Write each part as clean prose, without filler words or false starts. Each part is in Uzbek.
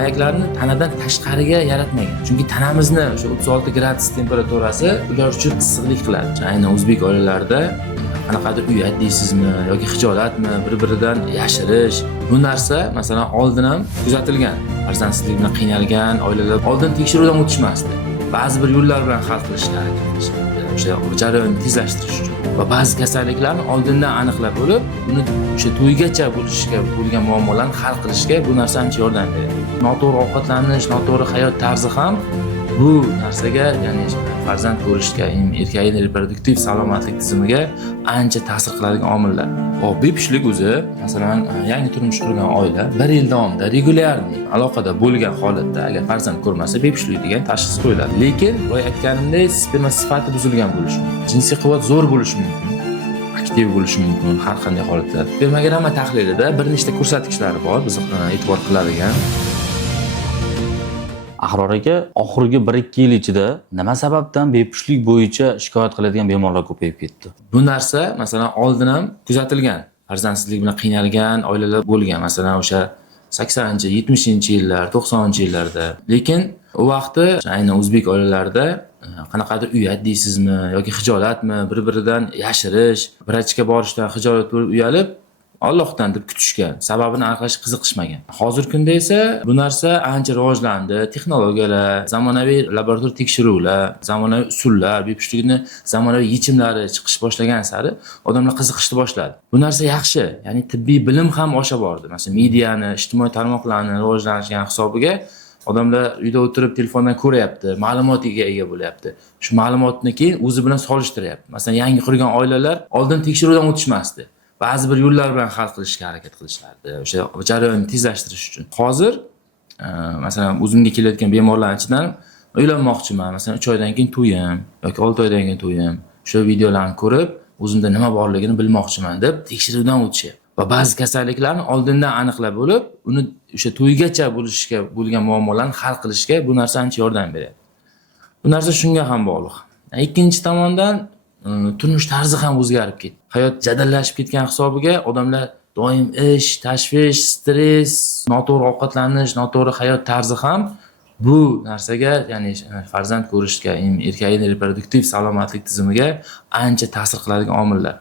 amayaklarni tanadan tashqariga yaratmagan. Chunki tanamizni o'sha 36 gradus temperaturasi ular uchun issiqlik qiladi. Aynan o'zbek oilalarida qanaqadir uyat deysizmi yoki xijolatmi, bir-biridan yashirish, bu narsa masalan oldin ham kuzatilgan. Farzandsizlik bilan qiynalgan oilalar oldin tekshiruvdan o'tishmasdi. Ba'zi bir yo'llar bilan hal qilishga harakat qilishardi. O'sha jarayonni tezlashtirish uchun. Va ba'zi kasalliklarni oldindan aniqlab olib, uni o'sha to'ygacha bo'lishga bo'lgan muammolarni hal qilishga bu narsa ancha yordam beradi. Noto'g'ri ovqatlanish, noto'g'ri hayot tarzi ham bu narsaga, ya'ni farzand ko'rishga, erkakning reproduktiv salomatlik tizimiga ancha ta'sir qiladigan omillar. Hop, bepushtlik o'zi, masalan, yangi turmush qurgan oila 1 yil davomida regularniy aloqada bo'lgan holatda agar farzand ko'rmasa, bepushtlik degan tashxis qo'yiladi. Lekin, boya aytganimdek, sperma sifati buzilgan bo'lishi mumkin. Jinsiy quvvat zo'r bo'lishi mumkin. Aktiv bo'lishi mumkin har qanday holatda. Spermogramma tahlilida bir nechta ko'rsatkichlari bor, biz e'tibor qiladigan. Ahror aka, oxirgi 1-2 yil ichida nima sababdan bepushtlik bo'yicha shikoyat qiladigan bemorlar ko'payib ketdi? Bu narsa masalan oldin ham kuzatilgan. Farzandsizlik bilan qiynalgan oilalar bo'lgan, masalan o'sha 80-chi, 70-chi yillar, 90-chi yillarda. Lekin u vaqtda aynan o'zbek oilalarida qanaqadir uyat deysizmi yoki xijolatmi, bir-biridan yashirish, vrachga borishdan xijolat bo'lib uyalib Allohdan deb kutishgan, sababini aniqlash qiziqishmagan. Hozirgi kunda esa bu narsa ancha rivojlandi. Texnologiyalar, zamonaviy laboratoriya tekshiruvlar, zamonaviy usullar, bepushtlikni zamonaviy yechimlari chiqish boshlagan sari odamlar qiziqishni boshladi. Bu narsa yaxshi, ya'ni tibbiy bilim ham osha bordi. Masalan, mediani, ijtimoiy tarmoqlarni rivojlanishgan hisobiga odamlar uyda o'tirib telefondan ko'ryapti, ma'lumotga ega bo'lyapti. Shu ma'lumotni keyin o'zi bilan solishtiryapti. Masalan, yangi qurgan oilalar oldin tekshiruvdan o'tishmasdi. Ba'zi bir yo'llar bilan hal qilishga harakat qilishardi. O'sha jarayonni tezlashtirish uchun. Hozir masalan o'zimga kelayotgan bemorlar ichidan uylanmoqchiman, masalan 3 oydan keyin to'yim yoki 6 oydan keyin to'yim. O'sha videolarni ko'rib, o'zimda nima borligini bilmoqchiman deb tekshiruvdan o'tishyapti. Va ba'zi kasalliklarni oldindan aniqlab olib, uni o'sha to'ygacha bo'lishga bo'lgan muammolarni hal qilishga bu narsa ancha yordam beradi. Bu narsa shunga ham bog'liq. Ikkinchi tomondan turmush tarzi ham o'zgarib ketdi. Hayot jadallashib ketgan hisobiga odamlar doim ish, tashvish, stress, noto'g'ri ovqatlanish, noto'g'ri hayot tarzi ham bu narsaga, ya'ni farzand ko'rishga, erkakning reproduktiv salomatlik tizimiga ancha ta'sir qiladigan omillar.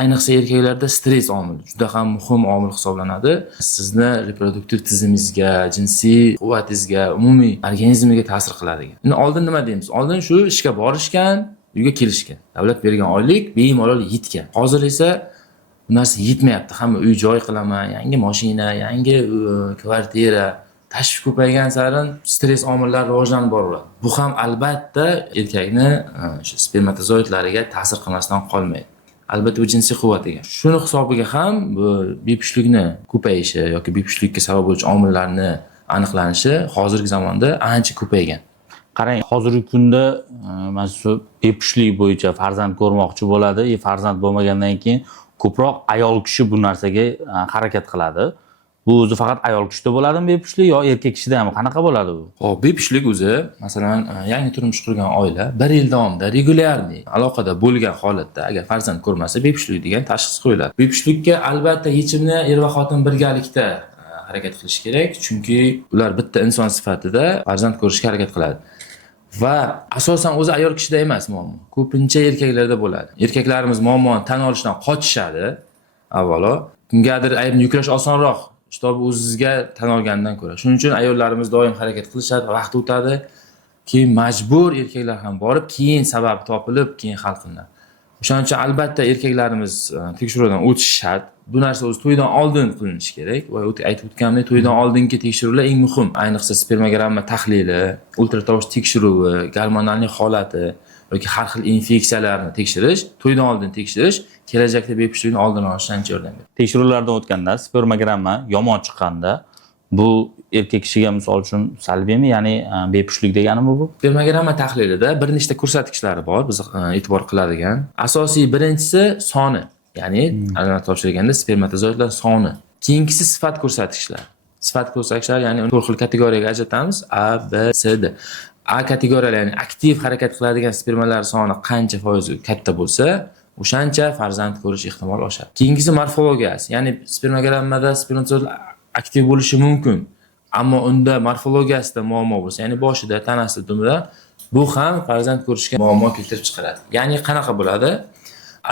Ayniqsa erkaklarda stress omili juda ham muhim omil hisoblanadi. Sizni reproduktiv tizimingizga, jinsiy quvvatingizga, umumiy organizmingizga ta'sir qiladi. Endi oldin nima deymiz? Oldin shu ishga borishgan, uyga kelishgan. Davlat bergan oylik bemalol yetgan. Hozir esa bu narsa yetmayapti. Hamma uy joy qilaman, yangi mashina, yangi kvartira, tashvish ko'paygan sari stress omillari rivojlanib boraveradi. Bu ham albatta erkakni o'sha spermatozoidlariga ta'sir qilmasdan qolmaydi. Albatta bu jinsiy quvvatiga. Shuni hisobiga ham bu bepushtlikni ko'payishi yoki bepushtlikka sabab bo'luvchi omillarni aniqlanishi hozirgi zamonda ancha ko'paygan. Qarang, hozirgi kunda mana shu bepushtlik bo'yicha farzand ko'rmoqchi bo'ladi, farzand bo'lmagandan keyin ko'proq ayol kishi bu narsaga harakat qiladi. Bu o'zi faqat ayol kishida bo'ladimi bepushtlik yo erkak kishida ham qanaqa bo'ladi bu? Hop, bepushtlik o'zi, masalan, yangi turmush qurgan oila 1 yil davomida regularniy aloqada bo'lgan holatda agar farzand ko'rmasa, bepushtlik degan tashxis qo'yiladi. Bepushtlikka albatta yechimni er va xotin birgalikda harakat qilish kerak, chunki ular bitta inson sifatida farzand ko'rishga harakat qiladi. Va asosan o'zi ayol kishida emas muammo. Ko'pincha erkaklarda bo'ladi. Erkaklarimiz muammoni tan olishdan qochishadi. Avvalo, kimgadir aybni yuklash osonroq, shtobi o'zingizga tan olgandan ko'ra. Shuning uchun ayollarimiz doim harakat qilishadi, vaqt o'tadi. Keyin majbur erkaklar ham borib, keyin sabab topilib, keyin hal qilinadi. O'shaning uchun albatta erkaklarimiz tekshiruvdan o'tishi shart. Bu narsa o'zi to'ydan oldin qilinishi kerak. Va aytib o'tganimdek, to'ydan oldingi tekshiruvlar eng muhim. Ayniqsa spermogramma tahlili, ultratovush tekshiruvi, gormonalniy holati yoki har xil infeksiyalarni tekshirish, to'ydan oldin tekshirish kelajakda bepushtlikni oldini olishga ancha yordam beradi. Tekshiruvlardan o'tganda spermogramma yomon chiqqanda bu erkak kishiga misol uchun salbiymi, ya'ni bepushtlik deganimi bu? Spermogramma tahlilida bir nechta ko'rsatkichlari bor, biz e'tibor qiladigan. Asosiy birinchisi soni, ya'ni albatta topshirganda spermatozoidlar soni. Keyingisi sifat ko'rsatkichlari. Sifat ko'rsatkichlari, ya'ni 4 xil kategoriyaga ajratamiz: A, B, C, D. A kategoriyalari, ya'ni aktiv harakat qiladigan spermalar soni qancha foiz katta bo'lsa, o'shancha farzand ko'rish ehtimoli oshadi. Keyingisi morfologiyasi, ya'ni spermogrammada spermatozoid aktiv bo'lishi mumkin. Ammo unda morfologiyasida muammo bo'lsa, ya'ni boshida, tanasida, dumida, bu ham farzand ko'rishga muammo keltirib chiqaradi. Ya'ni qanaqa bo'ladi?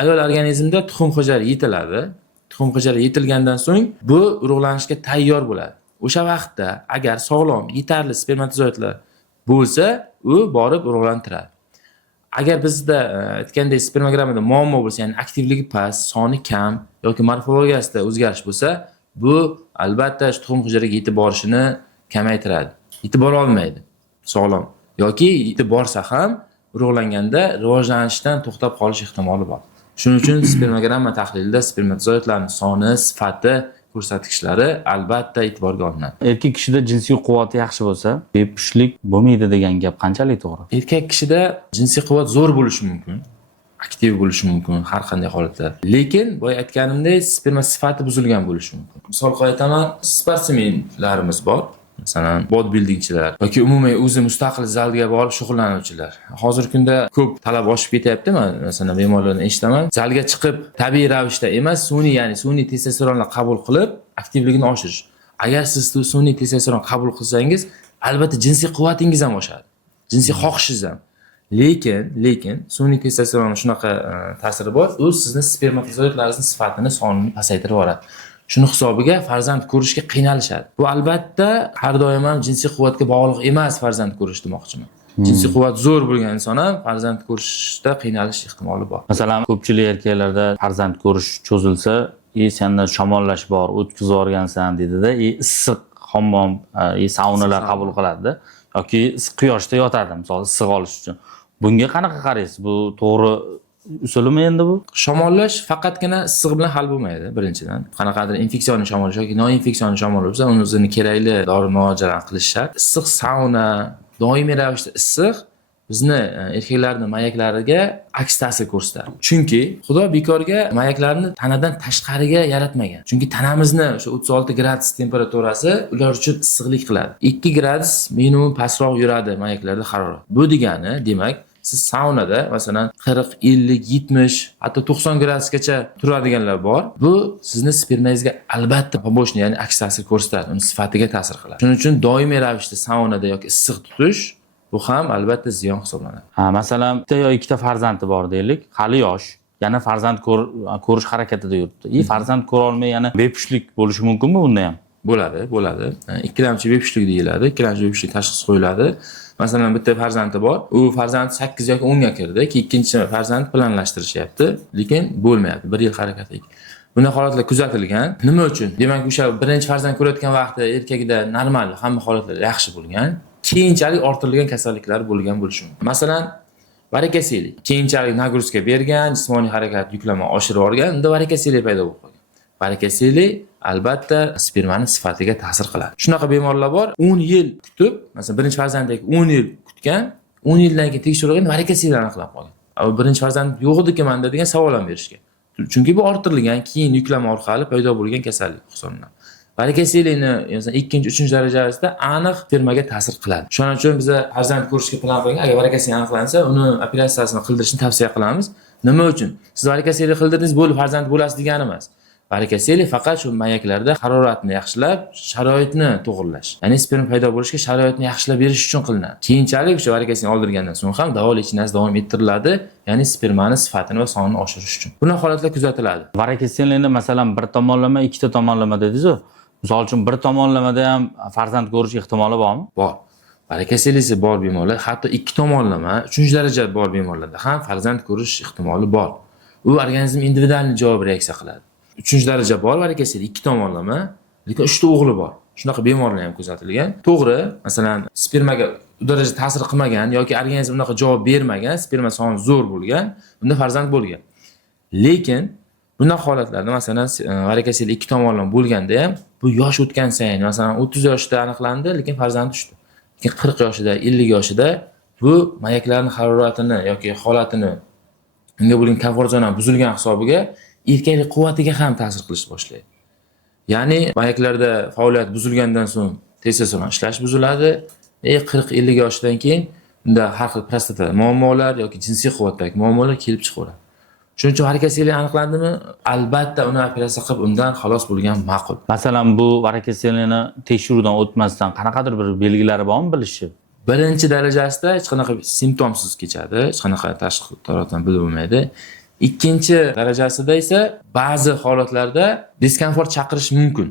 Ayol organizmida tuxum hujayra yetiladi. Tuxum hujayra yetilgandan so'ng bu urug'lanishga tayyor bo'ladi. O'sha vaqtda agar sog'lom, yetarli spermatozoidlar bo'lsa, u borib urug'lantiradi. Agar bizda aytgandek spermogrammada muammo bo'lsa, ya'ni aktivligi past, soni kam yoki morfologiyasida o'zgarish bo'lsa, bu albatta tuxum hujayraga yetib borishini kamaytiradi. Yetib bora olmaydi sog'lom. Yoki yetib borsa ham urug'langanda rivojlanishdan to'xtab qolish ehtimoli bor. Shuning uchun spermogramma tahlilida spermatozoidlarning soni, sifati, ko'rsatkichlari albatta e'tiborga olinadi. Erkak kishida jinsiy quvvati yaxshi bo'lsa, bepushtlik bo'lmaydi degan gap qanchalik to'g'ri? Erkak kishida jinsiy quvvat zo'r bo'lishi mumkin, aktiv bo'lishi mumkin har qanday holatda. Lekin boya aytganimdek, sperma sifati buzilgan bo'lishi mumkin. Misol aytaman, sportsmenlarimiz bor. Masalan, bodybuildingchilar yoki umuman o'zi mustaqil zalga borib shug'ullanuvchilar. Hozirgi kunda ko'p talab oshib ketyapti. Men masalan bemorlardan eshitaman. Zalga chiqib, tabiiy ravishda emas, sun'iy testosteronlar qabul qilib, aktivligini oshirish. Agar siz sun'iy testosteron qabul qilsangiz, albatta jinsiy quvvatingiz ham oshadi. Jinsiy xohishingiz ham. Lekin sun'iy testosteronning shunaqa ta'siri bor, u sizni spermatozoidlaringizni sifatini, sonini pasaytirib yuboradi. Shuni hisobiga farzand ko'rishga qiynalishadi. Bu albatta har doim ham jinsiy quvvatga bog'liq emas farzand ko'rish demoqchiman. Jinsiy quvvat zo'r bo'lgan inson ham farzand ko'rishda qiynalish ehtimoli bor. Masalan, ko'pchilik erkaklarda farzand ko'rish cho'zilsa, senda shamollash bor, o'tkazib yuborgansan dedi-da, issiq hammom, saunalar qabul qiladi yoki quyoshda yotadi, misol issiq olish uchun. Bunga qanaqa qaraysiz? Bu to'g'ri usulmi endi bu? Shamollash faqatgina issiq bilan hal bo'lmaydi, birinchidan. Qanaqadir infeksion shamollash yoki noinfeksion shamollash bo'lsa, uni o'zini kerakli dori muolajalarni qilish shart. Issiq sauna, doimiy ravishda issiq bizni erkaklarning mayaklariga aks ta'sir ko'rsatadi. Chunki Xudo bekorga mayaklarni tanadan tashqariga yaratmagan. Chunki tanamizni o'sha 36 gradus temperaturasi ular uchun issiqlik qiladi. 2 gradus minimum pastroq yuradi mayaklarda harorat. Bu degani, demak, siz saunada masalan 40, 50, 70, hatto 90 gradusgacha turadiganlar bor. Bu sizni spermangizga albatta побочный, ya'ni aks ta'sir ko'rsatadi, uning sifatiga ta'sir qiladi. Shuning uchun doimiy ravishda saunada yoki issiq tutish bu ham albatta ziyon hisoblanadi. Masalan, bitta yo ikkita farzandi bor deylik, hali yosh, yana farzand ko'rish harakatida yuribdi. Farzand ko'ra olmay yana bepushtlik bo'lishi mumkinmi bunda ham? Bo'ladi. Ikkilamchi bepushtlik deyiladi. Ikkilamchi bepushtlik tashxisi qo'yiladi. Masalan, bitta farzandi bor. U farzand 8 yoki 10 ga kirdi. Ikkinchi farzand planlashtirishyapti, lekin bo'lmayapti. 1 yil harakatlik. Bunday holatlar kuzatilgan. Nima uchun? Demak, o'sha birinchi farzand ko'rayotgan vaqtda erkagida normal, hamma holatlar yaxshi bo'lgan. Keyinchalik orttirilgan kasalliklar bo'lgan bo'lishi mumkin. Masalan, varakasilik. Keyinchalik nagruzka bergan, jismoniy harakat yuklama oshirib olgan, unda varakasilik paydo bo'lib qolgan. Varakasilik albatta spermaning sifatiga ta'sir qiladi. Shunaqa bemorlar bor, 10 yil kutib, masalan, birinchi farzandlik 10 yil kutgan, 10 yildan keyin tekshirgan varakasilik aniqlab qolgan. Birinchi farzand yo'q edi manda degan savol ham berishgan. Chunki bu orttirilgan, keyin yuklama orqali paydo bo'lgan kasallik hisoblanadi. Varakasilikni masalan 2-3 darajasida aniq spermaga ta'sir qiladi. Shuning uchun biz farzand ko'rishga plan qilgan, agar varakasilik aniqlansa, uni operatsiyasini qildirishni tavsiya qilamiz. Nima uchun? Siz varakasilik qildirdingiz, bo'ldi farzand bo'lasiz degani emas. Varakasilik faqat shu mayaklarda haroratni yaxshilab, sharoitni to'g'irlash. Ya'ni sperm paydo bo'lishga sharoitni yaxshilab berish uchun qilinadi. Keyinchalik o'sha varakasilikni oldirgandan so'ng ham davo lichinasi davom ettiriladi, ya'ni spermaning sifatini va sonini oshirish uchun. Bunday holatlar kuzatiladi. Varakasilikni masalan bir tomonlama, ikkita tomonlama dedingiz-ku. Misol uchun bir tomonlamada ham farzand ko'rish ehtimoli bormi? Bor. Varakasilik bor bemorlar, hatto 2 tomonlama, 3-daraja bor bemorlarda ham farzand ko'rish ehtimoli bor. U organizm individual javob reaksiya qiladi. 3-daraja bor varakasilik, 2 tomonlama, lekin 3 ta o'g'li bor. Shunaqa bemorlar ham kuzatilgan. To'g'ri, masalan, spermaga u daraja ta'sir qilmagan yoki organizm unaqa javob bermagan, sperma soni zo'r bo'lgan, bunda farzand bo'lgan. Lekin bunday holatlarda masalan varakasilik 2 tomonlama bo'lganda ham bu yosh o'tgan sayin, masalan 30 yoshda aniqlandi, lekin farzand tushdi. Lekin 40 yoshida, 50 yoshida bu mayaklarning haroratini yoki holatini, unga bo'lgan komfort zonasi buzilgan hisobiga erkaklik quvvatiga ham ta'sir qilish boshlaydi. Ya'ni mayaklarda faoliyat buzilgandan so'ng testosteron ishlash buziladi. 40-50 yoshdan keyin unda har xil prostata muammolar yoki jinsiy quvvatdagi muammolar kelib chiqaveradi. Shuning uchun varakasiylik aniqlandimi, albatta uni operatsiya qilib undan xalos bo'lgan ma'qul. Masalan, bu varakasiylikni tekshiruvdan o'tmasdan qanaqadir bir belgilari bormi bilishi? Birinchi darajasida hech qanaqa simptomsiz kechadi, hech qanaqa tashqi tarafdan bilib. Ikkinchi darajasida esa ba'zi holatlarda diskomfort chaqirish mumkin.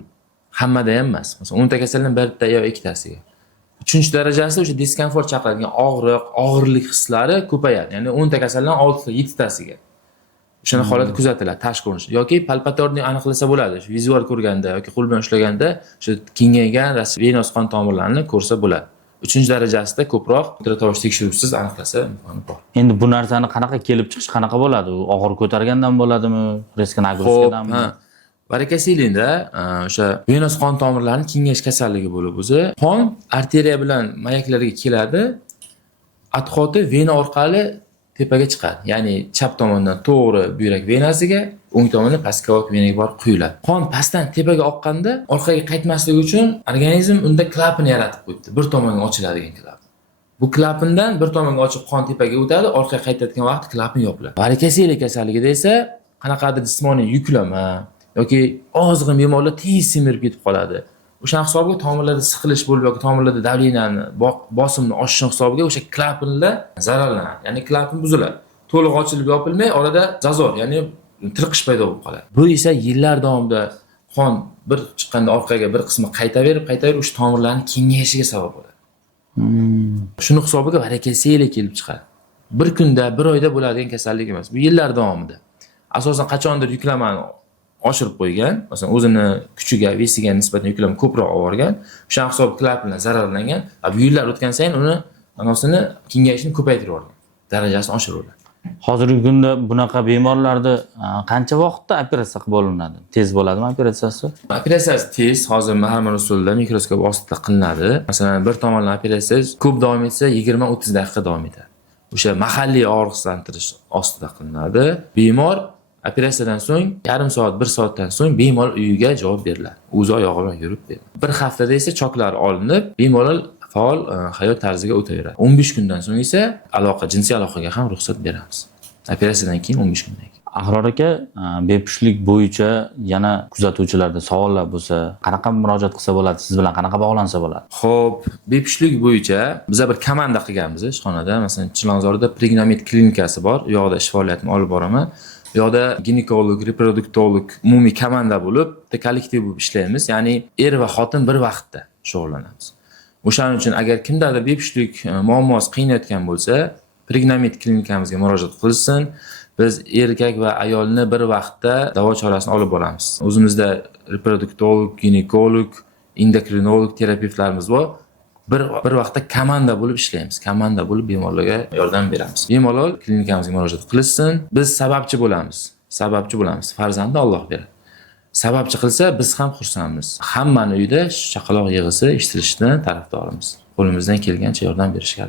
Hammada ham emas. Masalan, 10 ta kasaldan birta yo ikkitasiga. Uchinchi darajasida o'sha diskomfort chaqiradigan og'riq, og'irlik hislari ko'payadi. Ya'ni 10 ta kasaldan 6 ta, 7 tasiga. O'shana holat kuzatiladi tashqi ko'rinish yoki palpatorni aniqlasa bo'ladi. Shu vizual ko'rganda yoki qo'l bilan ushlaganda o'sha kengaygan venöz qon tomirlarini ko'rsa bo'ladi. 3-darajasida ko'proq ultratovush tekshiruvsiz aniqlasa imkoni bor. Endi bu narsani qanaqa kelib chiqish qanaqa bo'ladi? U og'ir ko'targandan bo'ladimi? Risk nagruzkadanmi? Varakasiylikda o'sha venöz qon tomirlarining kengayish kasalligi bo'lib o'zi qon arteriya bilan mayaklarga keladi, adhoti vena orqali tepaga chiqadi. Ya'ni chap tomondan to'g'ri buyrak venasiga, o'ng tomondan pastki qovoq venaga borib quyiladi. Qon pastdan tepaga oqqanda orqaga qaytmasligi uchun organizm unda klapan yaratib qo'yibdi. Bir tomonga ochiladigan klapan. Bu klapandan bir tomonga ochib qon tepaga o'tadi, orqaga qaytadigan vaqt klapan yopiladi. Varakasiylik kasalligida esa qanaqadir jismoniy yuklama yoki ozg'in bemorlar tez semirib ketib qoladi. O'sha hisobga tomirlarda siqilish bo'lib yoki tomirlarda davleniyani, bosimni oshishi hisobiga o'sha klapanlar zararlanadi. Ya'ni klapan buziladi. To'liq ochilib yopilmay, orada zazor, ya'ni tirqish paydo bo'lib qoladi. Bu esa yillar davomida qon bir chiqqanda orqaga bir qismi qaytaverib o'sha tomirlarning kengayishiga sabab bo'ladi. Shuni hisobiga varakasiylik kelib chiqadi. Bir kunda, bir oyda bo'ladigan kasallik emas. Bu yillar davomida. Asosan qachondir yuklamani oshirib qo'ygan, masalan o'zini kuchiga, vesiga nisbatan yuklama ko'proq olgan, o'sha hisob klapanlar zararlangan, bu yillar o'tgan sayin uni anosini kengayishini ko'paytirib darajasini oshirib. Hozirgi kunda bunaqa bemorlarda qancha vaqtda operatsiya qilib olinadi? Tez bo'ladimi operatsiyasi? Operatsiyasi tez, hozir marhamat usulida mikroskop ostida qilinadi. Masalan, bir tomonlama operatsiya ko'p davom etsa 20-30 daqiqa davom etadi. O'sha mahalliy og'riqlantirish ostida qilinadi. Bemor operatsiyadan so'ng yarim soat, 1 soatdan so'ng bemor uyiga javob beriladi. O'zi oyog'i bilan yurib beradi. Bir haftada esa choklari olinib, bemorlar faol hayot tarziga o'taveradi. 15 kundan so'ng esa jinsiy aloqaga ham ruxsat beramiz. Operatsiyadan keyin 15 kundan keyin. Ahror aka, bepushtlik bo'yicha yana kuzatuvchilarda savollar bo'lsa, qanaqa murojaat qilsa bo'ladi? Siz bilan qanaqa bog'lansa bo'ladi? Xo'p, bepushtlik bo'yicha biz bir komanda qilganmiz ishxonada. Masalan, Chilonzorda Pregnamid klinikasi bor. U yoqda ish faoliyatimni olib boraman. Bu yoqda ginekolog, reproduktolog umumiy komanda bo'lib, kollektiv bo'lib ishlaymiz. Ya'ni er va xotin bir vaqtda shug'ullanamiz. O'shaning uchun agar kimdadir bepushtlik muammosi qiynayotgan bo'lsa, Pregnamid klinikamizga murojaat qilsin. Biz erkak va ayolni bir vaqtda davo chorasini olib boramiz. O'zimizda reproduktolog, ginekolog, endokrinolog, terapevtlarimiz bor. Bir vaqtda komanda bo'lib ishlaymiz. Komanda bo'lib bemorlarga yordam beramiz. Bemalol klinikamizga murojaat qilsin. Biz sababchi bo'lamiz. Farzandni Alloh beradi. Sababchi qilsa biz ham xursandmiz. Hammani uyida chaqaloq yig'isi eshitilishidan tarafdorimiz. Qo'limizdan kelgancha yordam berishga